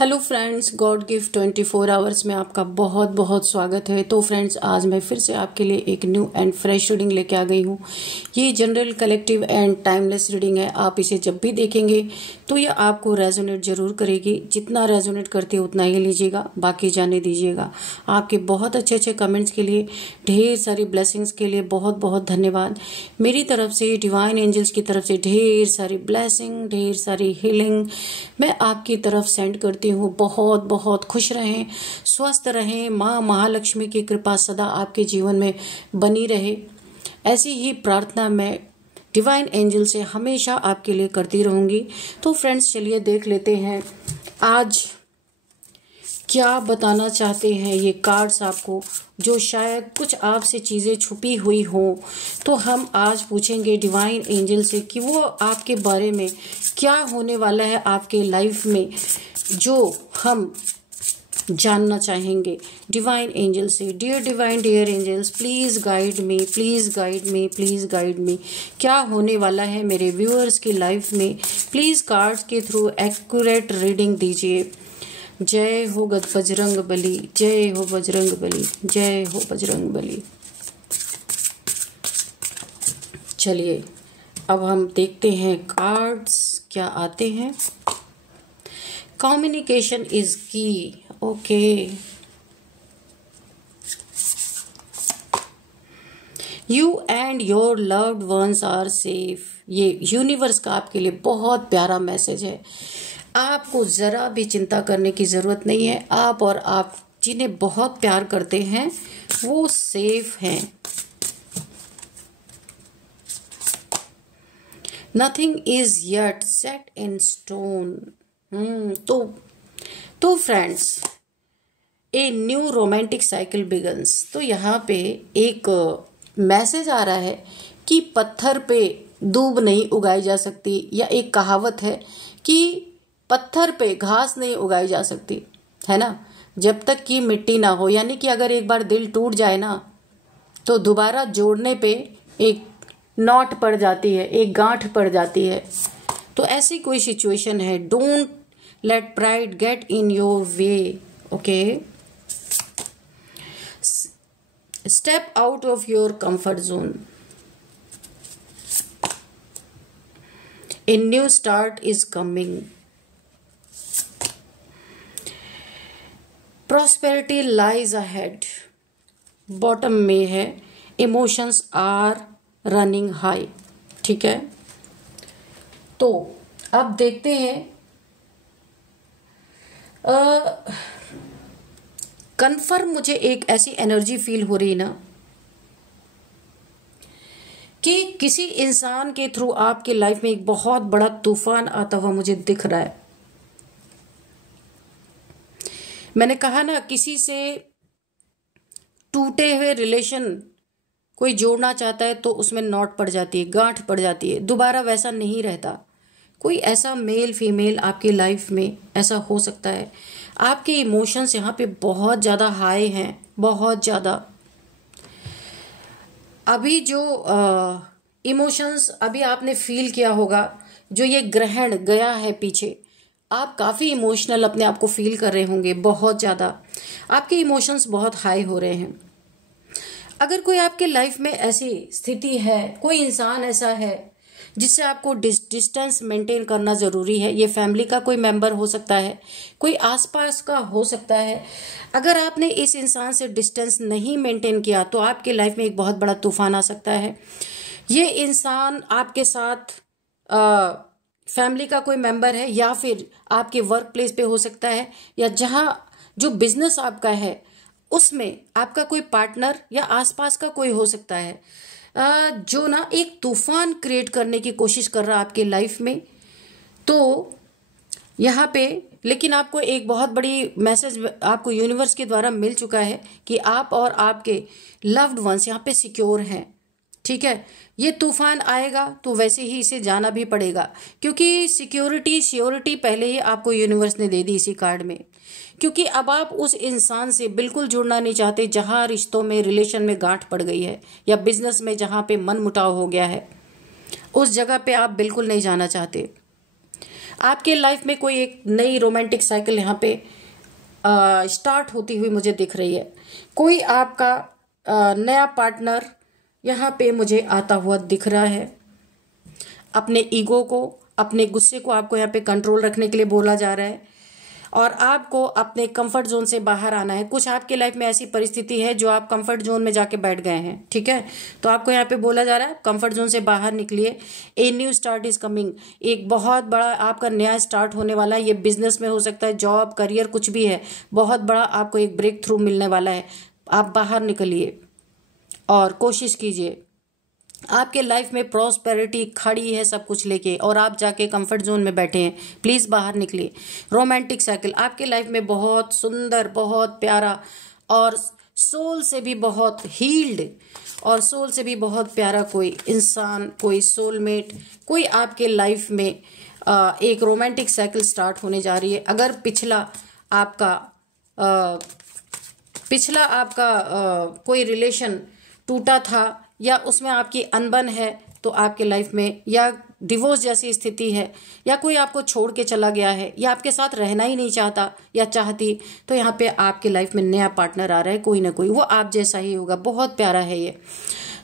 Hello friends, God gift 24 hours में आपका बहुत बहुत स्वागत है। तो फ्रेंड्स, आज मैं फिर से आपके लिए एक न्यू एंड फ्रेश रीडिंग लेके आ गई हूँ। ये general, collective and timeless reading है। आप इसे जब भी देखेंगे तो ये आपको रेजोनेट जरूर करेगी। जितना रेजोनेट करती है उतना ही लीजिएगा, बाकी जाने दीजिएगा। आपके बहुत अच्छे अच्छे कमेंट्स के लिए, ढेर सारी ब्लेसिंग्स के लिए बहुत बहुत धन्यवाद। मेरी तरफ से, डिवाइन एंजल्स की तरफ से ढेर सारी ब्लेसिंग, ढेर सारी हीलिंग मैं आपकी तरफ सेंड करती हूँ। बहुत बहुत खुश रहें, स्वस्थ रहें। माँ महालक्ष्मी की कृपा सदा आपके जीवन में बनी रहे, ऐसी ही प्रार्थना मैं डिवाइन एंजल से हमेशा आपके लिए करती रहूंगी। तो फ्रेंड्स, चलिए देख लेते हैं आज क्या बताना चाहते हैं ये कार्ड्स आपको, जो शायद कुछ आपसे चीज़ें छुपी हुई हो। तो हम आज पूछेंगे डिवाइन एंजल से कि वो आपके बारे में क्या होने वाला है आपके लाइफ में, जो हम जानना चाहेंगे डिवाइन एंजल से। Dear divine, dear angels, please guide me, please guide me, please guide me. क्या होने वाला है मेरे व्यूअर्स की लाइफ में, प्लीज़ कार्ड्स के थ्रू एक्यूरेट रीडिंग दीजिए। जय हो बजरंग बली, जय हो बजरंग बली, जय हो बजरंग बली। चलिए अब हम देखते हैं कार्ड्स क्या आते हैं। Communication is key. Okay, you and your loved ones are safe. ये यूनिवर्स का आपके लिए बहुत प्यारा मैसेज है। आपको जरा भी चिंता करने की जरूरत नहीं है। आप और आप जिन्हें बहुत प्यार करते हैं वो सेफ हैं। Nothing is yet set in stone. तो friends, a new romantic cycle begins. तो यहाँ पे एक मैसेज आ रहा है कि पत्थर पे दूब नहीं उगाई जा सकती, या एक कहावत है कि पत्थर पे घास नहीं उगाई जा सकती, है ना, जब तक कि मिट्टी ना हो। यानी कि अगर एक बार दिल टूट जाए ना, तो दोबारा जोड़ने पे एक नॉट पड़ जाती है, एक गांठ पड़ जाती है। तो ऐसी कोई सिचुएशन है। Don't let pride get in your way. Okay, step out of your comfort zone. A new start is coming. Prosperity lies ahead. Bottom में है इमोशंस आर रनिंग हाई। ठीक है, तो अब देखते हैं। कंफर्म मुझे एक ऐसी एनर्जी फील हो रही ना कि किसी इंसान के थ्रू आपके लाइफ में एक बहुत बड़ा तूफान आता हुआ मुझे दिख रहा है। मैंने कहा ना, किसी से टूटे हुए रिलेशन कोई जोड़ना चाहता है तो उसमें नॉट पड़ जाती है, गांठ पड़ जाती है, दोबारा वैसा नहीं रहता। कोई ऐसा मेल फीमेल आपकी लाइफ में ऐसा हो सकता है। आपके इमोशंस यहाँ पे बहुत ज़्यादा हाई हैं, बहुत ज़्यादा। अभी जो इमोशंस अभी आपने फील किया होगा, जो ये ग्रहण गया है पीछे, आप काफ़ी इमोशनल अपने आप को फील कर रहे होंगे, बहुत ज़्यादा। आपके इमोशंस बहुत हाई हो रहे हैं। अगर कोई आपके लाइफ में ऐसी स्थिति है, कोई इंसान ऐसा है जिससे आपको डिस्टेंस मेंटेन करना ज़रूरी है। ये फैमिली का कोई मेंबर हो सकता है, कोई आसपास का हो सकता है। अगर आपने इस इंसान से डिस्टेंस नहीं मेंटेन किया तो आपके लाइफ में एक बहुत बड़ा तूफान आ सकता है। ये इंसान आपके साथ फैमिली का कोई मेंबर है, या फिर आपके वर्क प्लेस पे हो सकता है, या जहाँ जो बिजनेस आपका है उसमें आपका कोई पार्टनर या आसपास का कोई हो सकता है, जो ना एक तूफान क्रिएट करने की कोशिश कर रहा है आपके लाइफ में। तो यहाँ पे लेकिन आपको एक बहुत बड़ी मैसेज आपको यूनिवर्स के द्वारा मिल चुका है कि आप और आपके लव्ड वंस यहाँ पे सिक्योर हैं। ठीक है, ये तूफान आएगा तो वैसे ही इसे जाना भी पड़ेगा, क्योंकि सिक्योरिटी श्योरिटी पहले ही आपको यूनिवर्स ने दे दी इसी कार्ड में। क्योंकि अब आप उस इंसान से बिल्कुल जुड़ना नहीं चाहते जहां रिश्तों में, रिलेशन में गांठ पड़ गई है, या बिजनेस में जहां पे मन मुटाव हो गया है, उस जगह पे आप बिल्कुल नहीं जाना चाहते। आपके लाइफ में कोई एक नई रोमांटिक साइकिल यहाँ पे स्टार्ट होती हुई मुझे दिख रही है। कोई आपका नया पार्टनर यहाँ पे मुझे आता हुआ दिख रहा है। अपने ईगो को, अपने गुस्से को आपको यहाँ पे कंट्रोल रखने के लिए बोला जा रहा है और आपको अपने कंफर्ट जोन से बाहर आना है। कुछ आपके लाइफ में ऐसी परिस्थिति है जो आप कंफर्ट जोन में जाके बैठ गए हैं, ठीक है। तो आपको यहाँ पे बोला जा रहा है कंफर्ट जोन से बाहर निकलिए। A new start is coming. एक बहुत बड़ा आपका नया स्टार्ट होने वाला है। ये बिजनेस में हो सकता है, जॉब, करियर, कुछ भी है। बहुत बड़ा आपको एक ब्रेक थ्रू मिलने वाला है। आप बाहर निकलिए और कोशिश कीजिए। आपके लाइफ में प्रॉस्पेरिटी खड़ी है सब कुछ लेके और आप जाके कंफर्ट जोन में बैठे हैं। प्लीज बाहर निकलिए। रोमांटिक साइकिल आपके लाइफ में बहुत सुंदर, बहुत प्यारा और सोल से भी बहुत हील्ड और सोल से भी बहुत प्यारा कोई इंसान, कोई सोलमेट, कोई आपके लाइफ में एक रोमांटिक साइकिल स्टार्ट होने जा रही है। अगर पिछला आपका कोई रिलेशन टूटा था या उसमें आपकी अनबन है तो आपके लाइफ में या डिवोर्स जैसी स्थिति है या कोई आपको छोड़ के चला गया है या आपके साथ रहना ही नहीं चाहता या चाहती, तो यहाँ पे आपके लाइफ में नया पार्टनर आ रहा है कोई ना कोई, वो आप जैसा ही होगा। बहुत प्यारा है ये।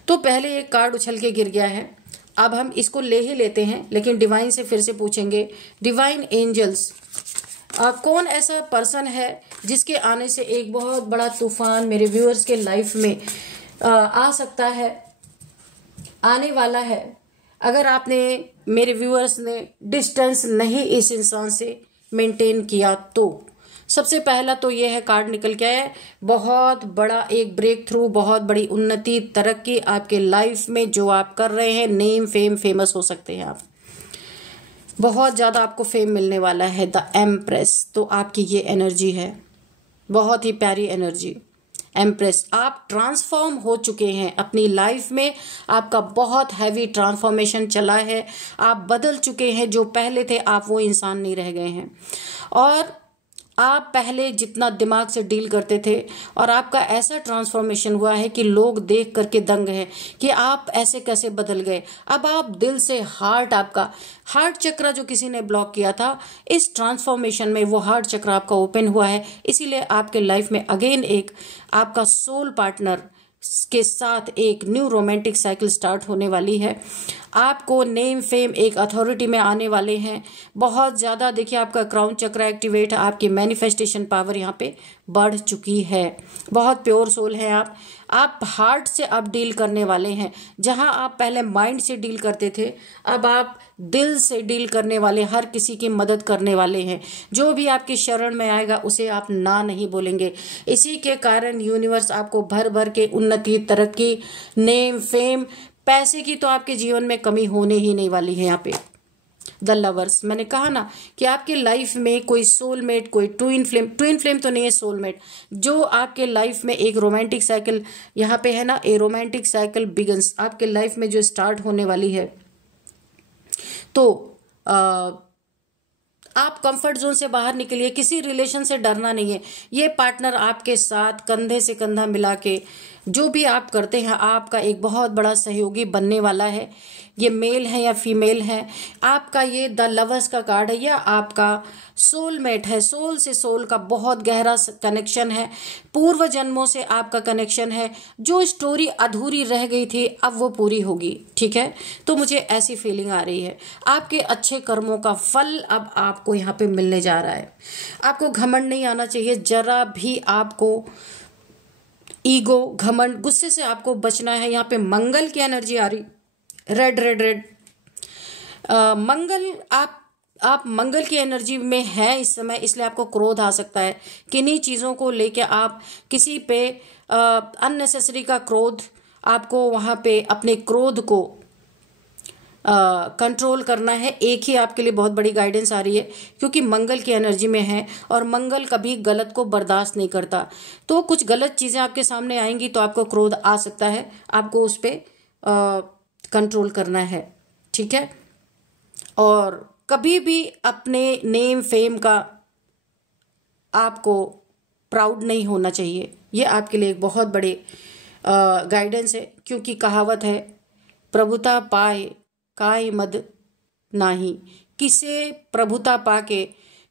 तो पहले एक कार्ड उछल के गिर गया है, अब हम इसको ले ही लेते हैं, लेकिन डिवाइन से फिर से पूछेंगे। डिवाइन एंजल्स, कौन ऐसा पर्सन है जिसके आने से एक बहुत बड़ा तूफान मेरे व्यूअर्स के लाइफ में आ सकता है, आने वाला है। अगर आपने, मेरे व्यूअर्स ने डिस्टेंस नहीं इस इंसान से मेंटेन किया तो सबसे पहला तो ये है, कार्ड निकल के आया है बहुत बड़ा एक ब्रेक थ्रू, बहुत बड़ी उन्नति, तरक्की आपके लाइफ में जो आप कर रहे हैं। नेम, फेम, फेमस हो सकते हैं आप। बहुत ज्यादा आपको फेम मिलने वाला है। द एम्प्रेस, तो आपकी ये एनर्जी है, बहुत ही प्यारी एनर्जी। एम्प्रेस, आप ट्रांसफॉर्म हो चुके हैं अपनी लाइफ में। आपका बहुत हैवी ट्रांसफॉर्मेशन चला है। आप बदल चुके हैं। जो पहले थे आप वो इंसान नहीं रह गए हैं और आप पहले जितना दिमाग से डील करते थे और आपका ऐसा ट्रांसफॉर्मेशन हुआ है कि लोग देख करके दंग हैं कि आप ऐसे कैसे बदल गए। अब आप दिल से, आपका हार्ट चक्र जो किसी ने ब्लॉक किया था, इस ट्रांसफॉर्मेशन में वो हार्ट चक्र आपका ओपन हुआ है। इसीलिए आपके लाइफ में अगेन एक आपका सोल पार्टनर के साथ एक न्यू रोमांटिक साइकिल स्टार्ट होने वाली है। आपको नेम, फेम, एक अथॉरिटी में आने वाले हैं बहुत ज्यादा। देखिए आपका क्राउन चक्र एक्टिवेट है, आपकी मैनिफेस्टेशन पावर यहाँ पे बढ़ चुकी है। बहुत प्योर सोल है आप हार्ट से अब डील करने वाले हैं। जहां आप पहले माइंड से डील करते थे, अब आप दिल से डील करने वाले, हर किसी की मदद करने वाले हैं। जो भी आपकी शरण में आएगा उसे आप ना नहीं बोलेंगे। इसी के कारण यूनिवर्स आपको भर भर के उन्नति, तरक्की, नेम, फेम, पैसे की तो आपके जीवन में कमी होने ही नहीं वाली है। यहाँ पे द लवर्स, मैंने कहा ना कि आपके लाइफ में कोई सोलमेट, कोई ट्विन फ्लेम तो नहीं है, सोलमेट जो आपके लाइफ में एक रोमांटिक साइकिल यहाँ पे है ना, ए रोमांटिक साइकिल बिगन्स आपके लाइफ में जो स्टार्ट होने वाली है। तो आप कंफर्ट जोन से बाहर निकलिए। किसी रिलेशन से डरना नहीं है। ये पार्टनर आपके साथ कंधे से कंधा मिला के जो भी आप करते हैं, आपका एक बहुत बड़ा सहयोगी बनने वाला है। ये मेल है या फीमेल है, आपका ये द लवर्स का कार्ड है या आपका सोलमेट है। सोल से सोल का बहुत गहरा कनेक्शन है, पूर्व जन्मों से आपका कनेक्शन है। जो स्टोरी अधूरी रह गई थी अब वो पूरी होगी, ठीक है। तो मुझे ऐसी फीलिंग आ रही है, आपके अच्छे कर्मों का फल अब आपको यहाँ पे मिलने जा रहा है। आपको घमंड नहीं आना चाहिए जरा भी। आपको ईगो, घमंड, गुस्से से आपको बचना है। यहाँ पे मंगल की एनर्जी आ रही, रेड रेड रेड। मंगल, आप मंगल की एनर्जी में हैं इस समय, इसलिए आपको क्रोध आ सकता है। किन्हीं चीजों को लेके आप किसी पे अननेसेसरी का क्रोध, आपको वहां पे अपने क्रोध को कंट्रोल करना है। एक ही आपके लिए बहुत बड़ी गाइडेंस आ रही है क्योंकि मंगल की एनर्जी में है और मंगल कभी गलत को बर्दाश्त नहीं करता। तो कुछ गलत चीजें आपके सामने आएंगी तो आपको क्रोध आ सकता है, आपको उस पर कंट्रोल करना है, ठीक है। और कभी भी अपने नेम, फेम का आपको प्राउड नहीं होना चाहिए। ये आपके लिए एक बहुत बड़े गाइडेंस है क्योंकि कहावत है, प्रभुता पाए काय मद नाही, किसे प्रभुता पाके,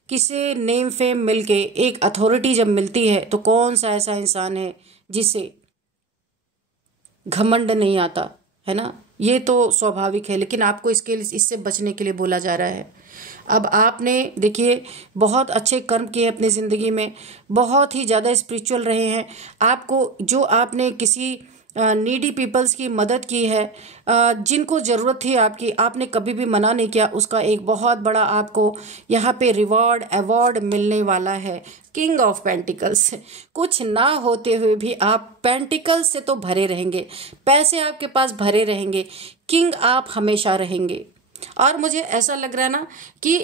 किसे नेम फेम मिलके, एक अथॉरिटी जब मिलती है तो कौन सा ऐसा इंसान है जिसे घमंड नहीं आता, है ना। ये तो स्वाभाविक है, लेकिन आपको इससे बचने के लिए बोला जा रहा है। अब आपने देखिए बहुत अच्छे कर्म किए अपनी ज़िंदगी में, बहुत ही ज़्यादा स्पिरिचुअल रहे हैं। आपको जो आपने किसी नीडी पीपल्स की मदद की है, जिनको ज़रूरत थी आपकी, आपने कभी भी मना नहीं किया, उसका एक बहुत बड़ा आपको यहाँ पे रिवॉर्ड अवार्ड मिलने वाला है। किंग ऑफ पेंटिकल्स, कुछ ना होते हुए भी आप पेंटिकल्स से तो भरे रहेंगे, पैसे आपके पास भरे रहेंगे, किंग आप हमेशा रहेंगे। और मुझे ऐसा लग रहा है ना कि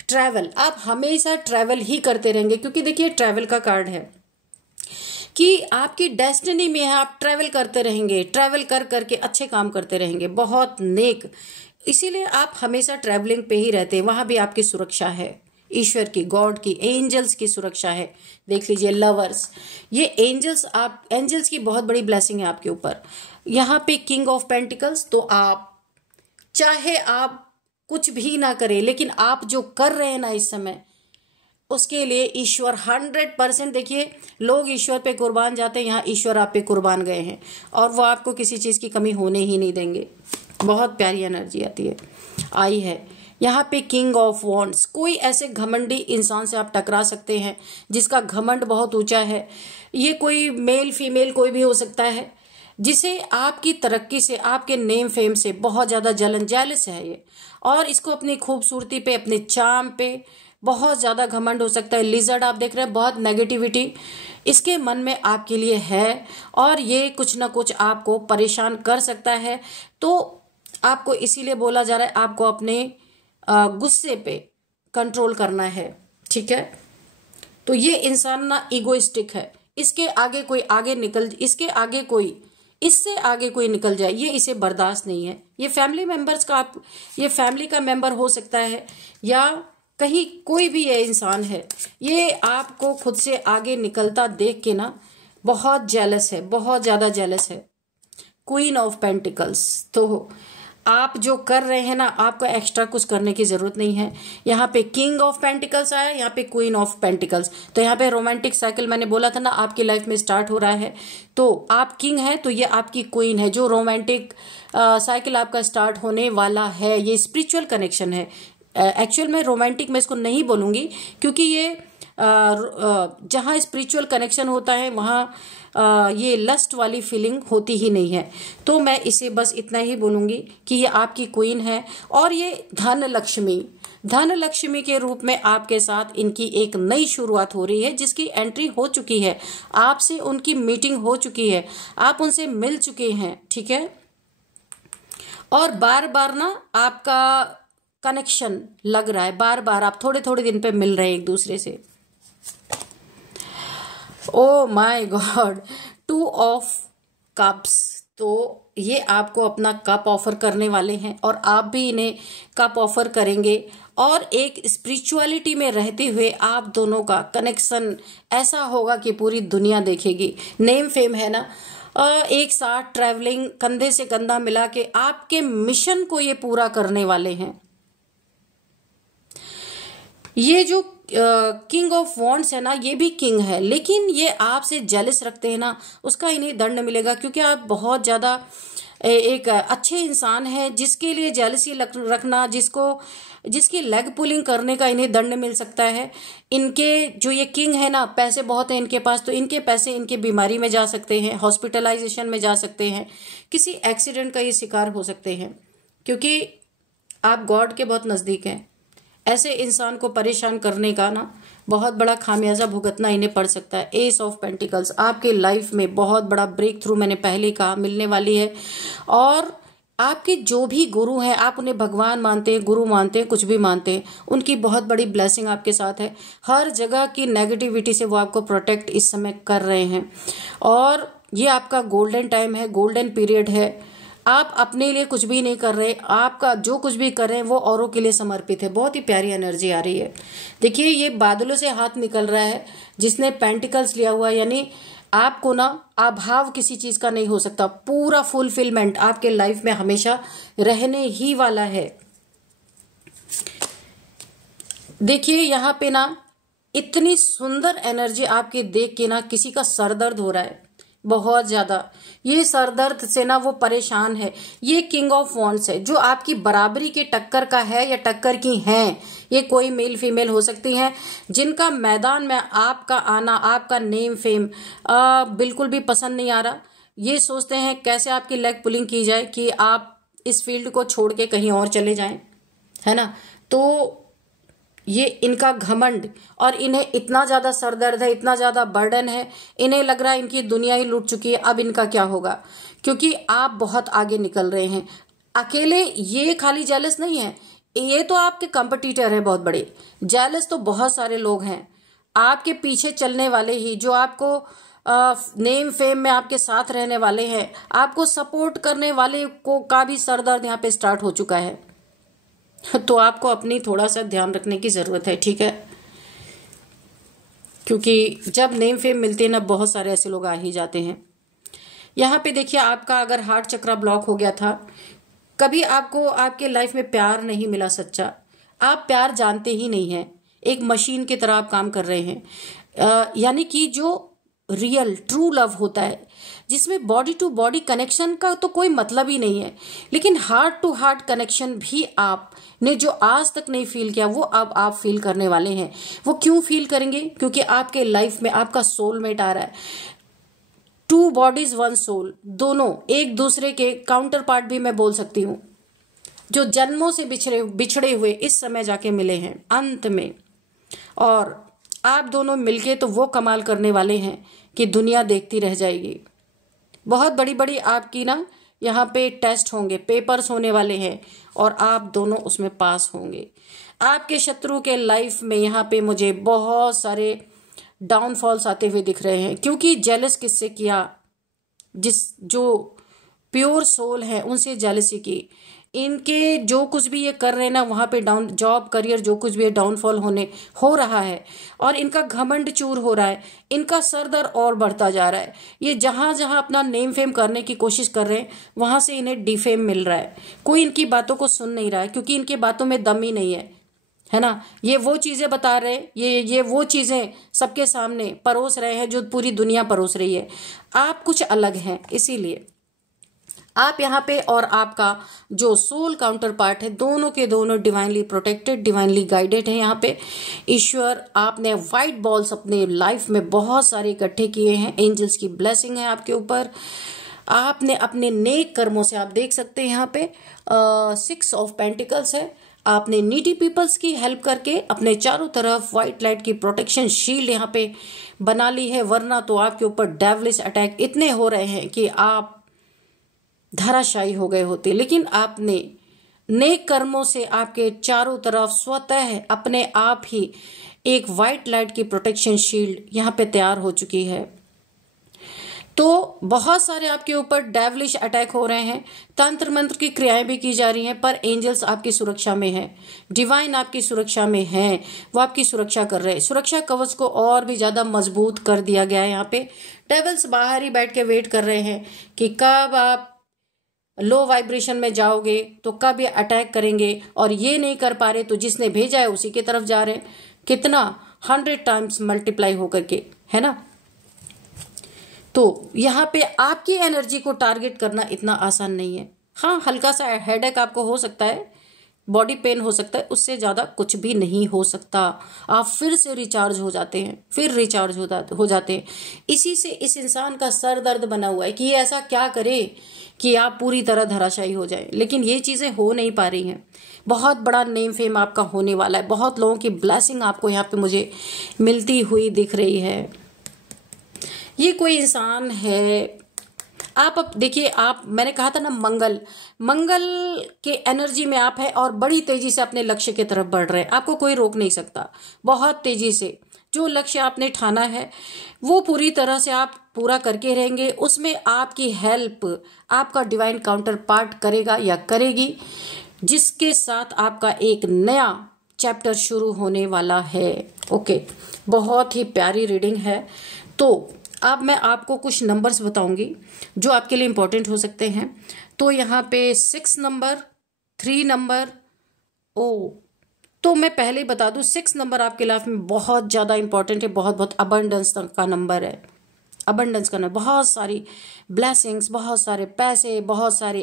ट्रैवल, आप हमेशा ट्रैवल ही करते रहेंगे, क्योंकि देखिए ट्रैवल का कार्ड है कि आपकी डेस्टिनी में है, आप ट्रैवल करते रहेंगे, ट्रैवल कर करके अच्छे काम करते रहेंगे, बहुत नेक। इसीलिए आप हमेशा ट्रैवलिंग पे ही रहते हैं, वहां भी आपकी सुरक्षा है, ईश्वर की, गॉड की, एंजल्स की सुरक्षा है। देख लीजिए लवर्स, ये एंजल्स की बहुत बड़ी ब्लेसिंग है आपके ऊपर। यहाँ पे किंग ऑफ पेंटिकल्स, तो आप चाहे आप कुछ भी ना करें, लेकिन आप जो कर रहे हैं ना इस समय, उसके लिए ईश्वर 100%, देखिए लोग ईश्वर पे कुर्बान जाते हैं, यहाँ ईश्वर आप पे कुर्बान गए हैं और वो आपको किसी चीज़ की कमी होने ही नहीं देंगे। बहुत प्यारी एनर्जी आई है यहाँ पे किंग ऑफ वॉन्ड्स। कोई ऐसे घमंडी इंसान से आप टकरा सकते हैं जिसका घमंड बहुत ऊंचा है। ये कोई मेल फीमेल कोई भी हो सकता है, जिसे आपकी तरक्की से, आपके नेम फेम से बहुत ज़्यादा जेलस है ये, और इसको अपनी खूबसूरती पे, अपने चार्म पे बहुत ज़्यादा घमंड हो सकता है। लिजर्ड आप देख रहे हैं, बहुत नेगेटिविटी इसके मन में आपके लिए है और ये कुछ ना कुछ आपको परेशान कर सकता है। तो आपको इसीलिए बोला जा रहा है आपको अपने गुस्से पे कंट्रोल करना है, ठीक है। तो ये इंसान ना इगोइस्टिक है, इसके आगे कोई इससे आगे कोई निकल जाए, ये इसे बर्दाश्त नहीं है। ये फैमिली मेंबर्स का, ये फैमिली का मेंबर हो सकता है या कहीं कोई भी ये इंसान है, ये आपको खुद से आगे निकलता देख के ना बहुत जेलस है, बहुत ज़्यादा जेलस है। क्वीन ऑफ पेंटिकल्स, तो आप जो कर रहे हैं ना, आपको एक्स्ट्रा कुछ करने की जरूरत नहीं है। यहाँ पे किंग ऑफ पेंटिकल्स आया, यहाँ पे क्वीन ऑफ पेंटिकल्स, तो यहाँ पे रोमांटिक साइकिल मैंने बोला था ना आपकी लाइफ में स्टार्ट हो रहा है। तो आप किंग है तो ये आपकी क्वीन है, जो रोमांटिक साइकिल आपका स्टार्ट होने वाला है। ये स्पिरिचुअल कनेक्शन है। एक्चुअल में रोमांटिक मैं इसको नहीं बोलूंगी, क्योंकि ये जहाँ स्पिरिचुअल कनेक्शन होता है वहाँ ये लस्ट वाली फीलिंग होती ही नहीं है। तो मैं इसे बस इतना ही बोलूंगी कि ये आपकी क्वीन है और ये धन लक्ष्मी के रूप में आपके साथ इनकी एक नई शुरुआत हो रही है, जिसकी एंट्री हो चुकी है, आपसे उनकी मीटिंग हो चुकी है, आप उनसे मिल चुके हैं, ठीक है। और बार बार ना आपका कनेक्शन लग रहा है, बार बार आप थोड़े थोड़े दिन पे मिल रहे हैं एक दूसरे से। Oh my God, 2 of cups, तो ये आपको अपना कप ऑफर करने वाले हैं और आप भी इन्हें कप ऑफर करेंगे, और एक स्पिरिचुअलिटी में रहते हुए आप दोनों का कनेक्शन ऐसा होगा कि पूरी दुनिया देखेगी। नेम फेम है ना, एक साथ ट्रैवलिंग, कंधे से कंधा मिला के आपके मिशन को ये पूरा करने वाले हैं। ये जो किंग ऑफ वॉन्ड्स है ना, ये भी किंग है, लेकिन ये आपसे जेलस रखते हैं ना, उसका इन्हें दंड मिलेगा, क्योंकि आप बहुत ज़्यादा एक अच्छे इंसान है, जिसके लिए जेलसी रखना, जिसकी लेग पुलिंग करने का इन्हें दंड मिल सकता है। इनके जो ये किंग है ना, पैसे बहुत हैं इनके पास, तो इनके पैसे इनके बीमारी में जा सकते हैं, हॉस्पिटलाइजेशन में जा सकते हैं, किसी एक्सीडेंट का ये शिकार हो सकते हैं, क्योंकि आप गॉड के बहुत नज़दीक हैं। ऐसे इंसान को परेशान करने का ना बहुत बड़ा खामियाजा भुगतना इन्हें पड़ सकता है। एस ऑफ पेंटिकल्स, आपके लाइफ में बहुत बड़ा ब्रेक थ्रू, मैंने पहले कहा, मिलने वाली है। और आपके जो भी गुरु हैं, आप उन्हें भगवान मानते हैं, गुरु मानते हैं, कुछ भी मानते हैं, उनकी बहुत बड़ी ब्लेसिंग आपके साथ है। हर जगह की नेगेटिविटी से वो आपको प्रोटेक्ट इस समय कर रहे हैं, और ये आपका गोल्डन टाइम है, गोल्डन पीरियड है। आप अपने लिए कुछ भी नहीं कर रहे, आपका जो कुछ भी कर रहे हैं वो औरों के लिए समर्पित है। बहुत ही प्यारी एनर्जी आ रही है। देखिए ये बादलों से हाथ निकल रहा है, जिसने पेंटिकल्स लिया हुआ, यानी आपको ना अभाव किसी चीज का नहीं हो सकता, पूरा फुलफिलमेंट आपके लाइफ में हमेशा रहने ही वाला है। देखिए यहाँ पे ना इतनी सुंदर एनर्जी आपके देख के ना किसी का सर दर्द हो रहा है बहुत ज्यादा। ये सर दर्द से ना वो परेशान है। ये किंग ऑफ वॉन्ड्स है जो आपकी बराबरी के टक्कर का है या टक्कर की हैं। ये कोई मेल फीमेल हो सकती है जिनका मैदान में आपका आना, आपका नेम फेम बिल्कुल भी पसंद नहीं आ रहा। ये सोचते हैं कैसे आपकी लेग पुलिंग की जाए कि आप इस फील्ड को छोड़ के कहीं और चले जाएं, है ना। तो ये इनका घमंड, और इन्हें इतना ज्यादा सरदर्द है, इतना ज्यादा बर्डन है, इन्हें लग रहा है इनकी दुनिया ही लूट चुकी है। अब इनका क्या होगा, क्योंकि आप बहुत आगे निकल रहे हैं। अकेले ये खाली जेलस नहीं है, ये तो आपके कंपटीटर है बहुत बड़े। जेलस तो बहुत सारे लोग हैं आपके पीछे चलने वाले ही, जो आपको नेम फेम में आपके साथ रहने वाले हैं, आपको सपोर्ट करने वाले को का भी सरदर्द यहाँ पे स्टार्ट हो चुका है। तो आपको अपनी थोड़ा सा ध्यान रखने की जरूरत है, ठीक है। क्योंकि जब नेम फेम मिलते हैं ना, बहुत सारे ऐसे लोग आ ही जाते हैं। यहाँ पे देखिए, आपका अगर हार्ट चक्रा ब्लॉक हो गया था, कभी आपको आपके लाइफ में प्यार नहीं मिला सच्चा, आप प्यार जानते ही नहीं हैं, एक मशीन की तरह आप काम कर रहे हैं। यानी कि जो रियल ट्रू लव होता है, जिसमें बॉडी टू बॉडी कनेक्शन का तो कोई मतलब ही नहीं है, लेकिन हार्ट टू हार्ट कनेक्शन भी आपने जो आज तक नहीं फील किया, वो अब आप फील करने वाले हैं। वो क्यों फील करेंगे, क्योंकि आपके लाइफ में आपका सोलमेट आ रहा है। टू बॉडीज वन सोल, दोनों एक दूसरे के काउंटर पार्ट भी मैं बोल सकती हूँ, जो जन्मों से बिछड़े हुए इस समय जाके मिले हैं अंत में। और आप दोनों मिलके तो वो कमाल करने वाले हैं कि दुनिया देखती रह जाएगी। बहुत बड़ी बड़ी आपकी ना यहाँ पे टेस्ट होंगे, पेपर्स होने वाले हैं, और आप दोनों उसमें पास होंगे। आपके शत्रु के लाइफ में यहाँ पे मुझे बहुत सारे डाउनफॉल्स आते हुए दिख रहे हैं, क्योंकि जेलस किससे किया, जो प्योर सोल है उनसे जेलसी की। इनके जो कुछ भी ये कर रहे हैं ना, वहां पे डाउन, जॉब करियर जो कुछ भी डाउनफॉल हो रहा है, और इनका घमंड चूर हो रहा है, इनका सरदर और बढ़ता जा रहा है। ये जहां जहां अपना नेम फेम करने की कोशिश कर रहे हैं, वहां से इन्हें डिफेम मिल रहा है। कोई इनकी बातों को सुन नहीं रहा है, क्योंकि इनकी बातों में दम ही नहीं है ना। ये वो चीजें बता रहे, ये वो चीजें सबके सामने परोस रहे हैं जो पूरी दुनिया परोस रही है। आप कुछ अलग हैं, इसीलिए आप यहाँ पे और आपका जो सोल काउंटर पार्ट है, दोनों के दोनों डिवाइनली प्रोटेक्टेड, डिवाइनली गाइडेड है। यहाँ पे ईश्वर, आपने व्हाइट बॉल्स अपने लाइफ में बहुत सारे इकट्ठे किए हैं। एंजल्स की ब्लेसिंग है आपके ऊपर। आपने अपने नेक कर्मों से, आप देख सकते हैं यहाँ पे 6 ऑफ पेंटिकल्स है। आपने नीडी पीपल्स की हेल्प करके अपने चारों तरफ व्हाइट लाइट की प्रोटेक्शन शील्ड यहाँ पे बना ली है, वरना तो आपके ऊपर डेविलिश अटैक इतने हो रहे हैं कि आप धराशायी हो गए होते। लेकिन आपने नेक कर्मों से आपके चारों तरफ स्वतः अपने आप ही एक व्हाइट लाइट की प्रोटेक्शन शील्ड यहाँ पे तैयार हो चुकी है। तो बहुत सारे आपके ऊपर डेविलिश अटैक हो रहे हैं, तंत्र मंत्र की क्रियाएं भी की जा रही हैं, पर एंजल्स आपकी सुरक्षा में है, डिवाइन आपकी सुरक्षा में है, वो आपकी सुरक्षा कर रहे हैं। सुरक्षा कवच को और भी ज्यादा मजबूत कर दिया गया है। यहाँ पे डेविल्स बाहर ही बैठ के वेट कर रहे हैं कि कब आप लो वाइब्रेशन में जाओगे तो कब ये अटैक करेंगे, और ये नहीं कर पा रहे तो जिसने भेजा है उसी की तरफ जा रहे हैं। कितना 100 टाइम्स मल्टीप्लाई होकर के, है ना। तो यहाँ पे आपकी एनर्जी को टारगेट करना इतना आसान नहीं है। हाँ, हल्का सा हेडेक आपको हो सकता है, बॉडी पेन हो सकता है, उससे ज्यादा कुछ भी नहीं हो सकता। आप फिर से रिचार्ज हो जाते हैं, फिर रिचार्ज हो जाते हैं। इसी से इस इंसान का सर दर्द बना हुआ है कि ये ऐसा क्या करे कि आप पूरी तरह धराशायी हो जाए, लेकिन ये चीजें हो नहीं पा रही हैं। बहुत बड़ा नेम फेम आपका होने वाला है, बहुत लोगों की ब्लेसिंग आपको यहाँ पे मुझे मिलती हुई दिख रही है। ये कोई इंसान है, आप अब देखिए, आप, मैंने कहा था ना, मंगल के एनर्जी में आप है और बड़ी तेजी से अपने लक्ष्य की तरफ बढ़ रहे हैं। आपको कोई रोक नहीं सकता। बहुत तेजी से जो लक्ष्य आपने ठाना है वो पूरी तरह से आप पूरा करके रहेंगे। उसमें आपकी हेल्प आपका डिवाइन काउंटर पार्ट करेगा या करेगी, जिसके साथ आपका एक नया चैप्टर शुरू होने वाला है। ओके, बहुत ही प्यारी रीडिंग है। तो अब मैं आपको कुछ नंबर्स बताऊंगी जो आपके लिए इंपॉर्टेंट हो सकते हैं। तो यहाँ पे 6 नंबर, 3 नंबर, तो मैं पहले ही बता दूं 6 नंबर आपके लाइफ में बहुत ज़्यादा इंपॉर्टेंट है, बहुत बहुत अबंडेंस का नंबर है, अबंडेंस का नंबर, बहुत सारी ब्लेसिंग्स, बहुत सारे पैसे, बहुत सारी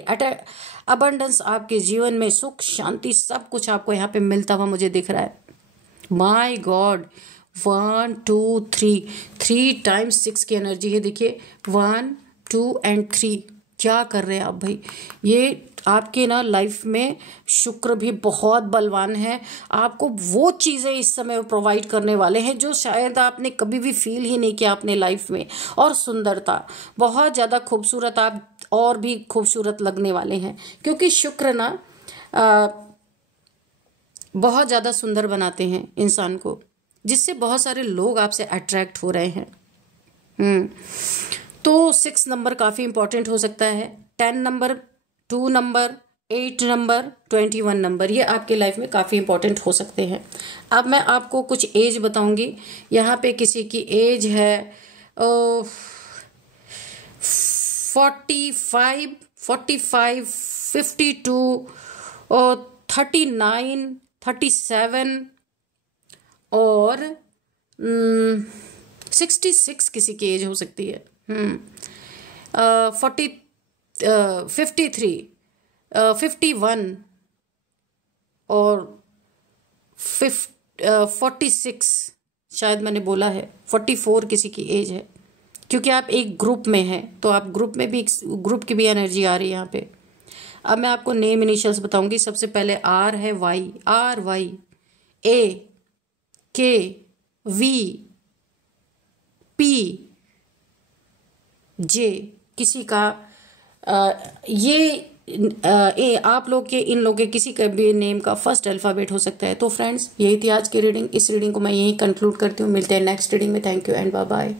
अबंडेंस आपके जीवन में, सुख शांति सब कुछ आपको यहाँ पे मिलता हुआ मुझे दिख रहा है। माय गॉड, 1 2 3 टाइम्स 6 की एनर्जी है। देखिए 1 2 एंड 3, क्या कर रहे हैं आप भाई? ये आपके ना लाइफ में शुक्र भी बहुत बलवान है, आपको वो चीज़ें इस समय प्रोवाइड करने वाले हैं जो शायद आपने कभी भी फील ही नहीं किया अपने लाइफ में। और सुंदरता, बहुत ज़्यादा खूबसूरत, आप और भी खूबसूरत लगने वाले हैं, क्योंकि शुक्र ना बहुत ज़्यादा सुंदर बनाते हैं इंसान को, जिससे बहुत सारे लोग आपसे अट्रैक्ट हो रहे हैं। तो 6 नंबर काफ़ी इंपॉर्टेंट हो सकता है। 10 नंबर, 2 नंबर, 8 नंबर, 21 नंबर, ये आपके लाइफ में काफ़ी इंपॉर्टेंट हो सकते हैं। अब मैं आपको कुछ एज बताऊंगी। यहाँ पे किसी की एज है 45, 52 और 39, 37 और 66 किसी की एज हो सकती है। 53, 51 और 46, शायद मैंने बोला है 44 किसी की एज है, क्योंकि आप एक ग्रुप में हैं, तो आप ग्रुप में भी, ग्रुप की भी एनर्जी आ रही है यहाँ पे। अब मैं आपको नेम इनिशियल्स बताऊंगी। सबसे पहले आर है, वाई, आर वाई, ए के वी पी जे, किसी का ये आप लोग के, इन लोग के किसी का भी नेम का फर्स्ट अल्फाबेट हो सकता है। तो फ्रेंड्स, यही थी आज की रीडिंग। इस रीडिंग को मैं यहीं कंक्लूड करती हूँ। मिलते हैं नेक्स्ट रीडिंग में। Thank you and bye bye.